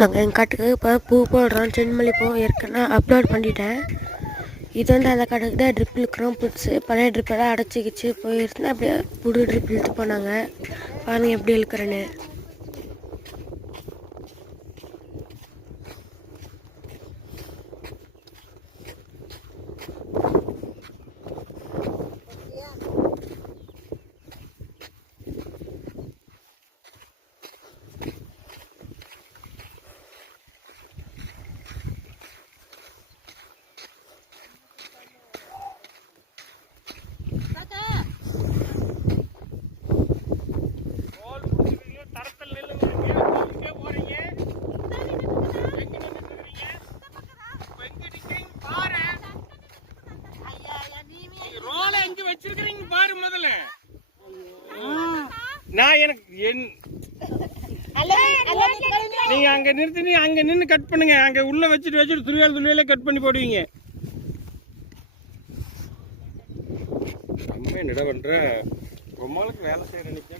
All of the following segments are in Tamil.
நாங்கள் எங்கள் காட்டுக்கு இப்போ பூ போடுறோம். சென்மல்லி பூ ஏற்கனவே அப்லோட் பண்ணிட்டேன். இது வந்து அந்த காட்டுக்கு தான் ட்ரிப் இழுக்கிறோம். புதுசு பழைய ட்ரிப்பெல்லாம் அடைச்சிக்கிச்சு போயிருந்தேன். அப்படியே புது ட்ரிப் இழுத்து போனாங்க. பாருங்கள் எப்படி இழுக்கிறேன்னு. வச்சிருக்கீங்க பாரு முதல்ல. நான் எனக்கு நீங்க அங்க நிறுத்தி அங்க நின்று கட் பண்ணுங்க. அங்க உள்ள வச்சுட்டு துணியால கட் பண்ணி போடுவீங்க. அம்மா என்னடா பண்ற? ரொம்பளுக்கு வேலை செய்யற நினைச்சா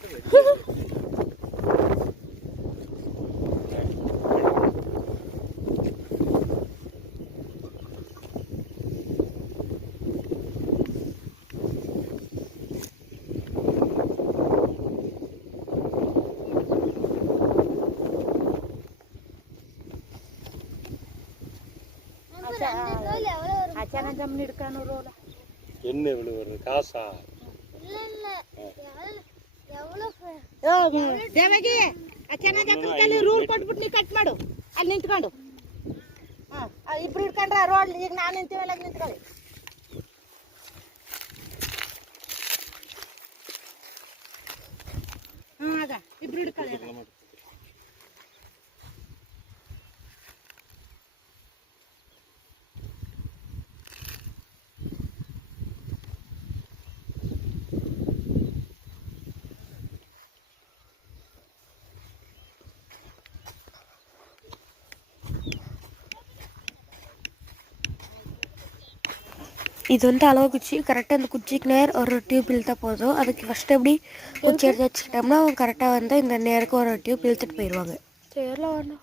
என்ன எவ்வளவு வருது காசா? ದೇವಗಿ ಅಚ್ಚನ ರೂಲ್ ಕೊಟ್ಬಿಟ್ಟು ನೀ ಕಟ್ ಮಾಡು. ಅಲ್ಲಿ ನಿಂತ್ಕೊಂಡು ಇಬ್ರು ಇಟ್ಕೊಂಡ್ರ ರೋಡ್ ಈಗ ನಾನು ನಿಂತೀವಲ್ಲ ನಿಂತ್ಕೊಳ್ಳಿ. ಆಗ ಇಬ್ರು ಇಟ್ಕೊಳ್ಳಿ. இது வந்து அளவு குச்சி. கரெக்டாக அந்த குச்சிக்கு நேர் ஒரு டியூப் இழுத்தா போதும். அதுக்கு ஃபஸ்ட்டு எப்படி குச்சி எடுத்து வச்சுக்கிட்டோம்னா அவங்க கரெக்டாக வந்து இந்த நேருக்கு ஒரு டியூப் இழுத்துட்டு போயிடுவாங்க. சரிலாம் வேண்டாம்.